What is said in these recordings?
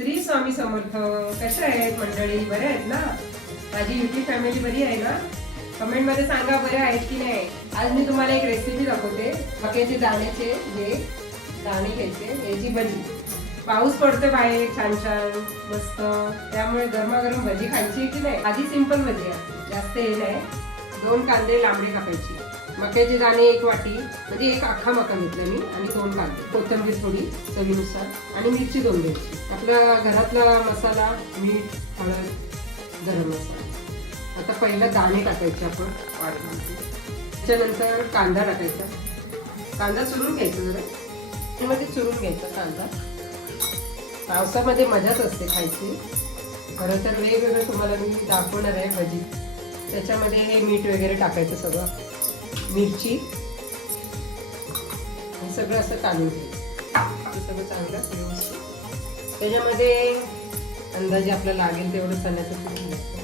श्री स्वामी समर्थ. कशा आहेत मंडळी? बरे आहेत ना? माझी युट्यूब फॅमिली बरी आहे ना? कमेंट मध्ये सांगा बरे आहेत की नाही. आज मी तुम्हाला एक रेसिपी दाखवते. मक्याचे दाण्याचे हे दाणे घ्यायचे, याची भजी. पाऊस पडतोय बाहेर छान छान मस्त, त्यामुळे गरमागरम भजी खायची की नाही. आधी सिंपल भजी आहे, जास्त हे नाही. 2 कांदे लांबडे कापायचे, मक्याचे दाणे 1 वाटी, म्हणजे एक अख्खा मका घेतला मी, आणि 2 कांदे, कोथिंबीर थोडी चवीनुसार, आणि मिरची 2 द्यायची. आपल्या घरातला मसाला, मीठ, हळद, गरम मसाला. आता पहिला दाणे टाकायचे आपण वाढवून, त्याच्यानंतर कांदा टाकायचा. कांदा चुरून घ्यायचा, जरा त्यामध्ये चुरून घ्यायचा कांदा. पावसामध्ये मजाच असते खायची. खरं तर वेगवेगळं तुम्हाला मी दाखवणार आहे भजी. त्याच्यामध्ये हे मीठ वगैरे टाकायचं, सगळं मिरची, हे सगळं असं काढून घ्यायचं. हे सगळं चांगलं व्यवस्थित. त्याच्यामध्ये अंदाजे आपल्याला लागेल तेवढं चण्याचं पीठ घ्यायचं,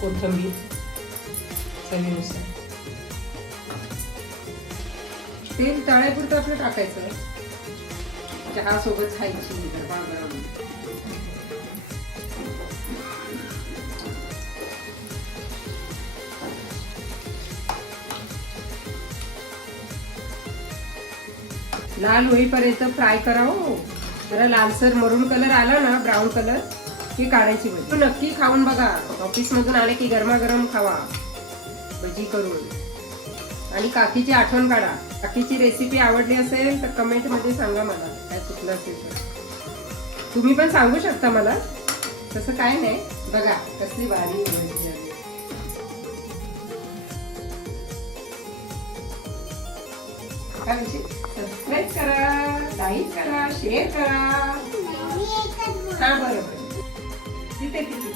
कोथिंबीर चवीनुसार, तेल तळायपुरतं आपलं टाकायचं. चहा सोबत खायची गरमागरम. लाल होईपर्यंत फ्राय करावं. जरा लालसर मरून कलर आला ना, ब्राऊन कलर, ही काढायची भजी. नक्की खाऊन बघा. ऑफिस मधून आले की गरमागरम खावा भजी करून. आणि काकीची आठवण काढा. काकीची रेसिपी आवडली असेल तर कमेंट मध्ये सांगा मला, काय चुकलं असेल तर. तुम्ही पण सांगू शकता मला, तसं काय नाही. बघा कसली भारी भजी झाली. सबस्क्राईब करा, लाईक करा, शेअर करा. हा बरोबर, तिथे तिथे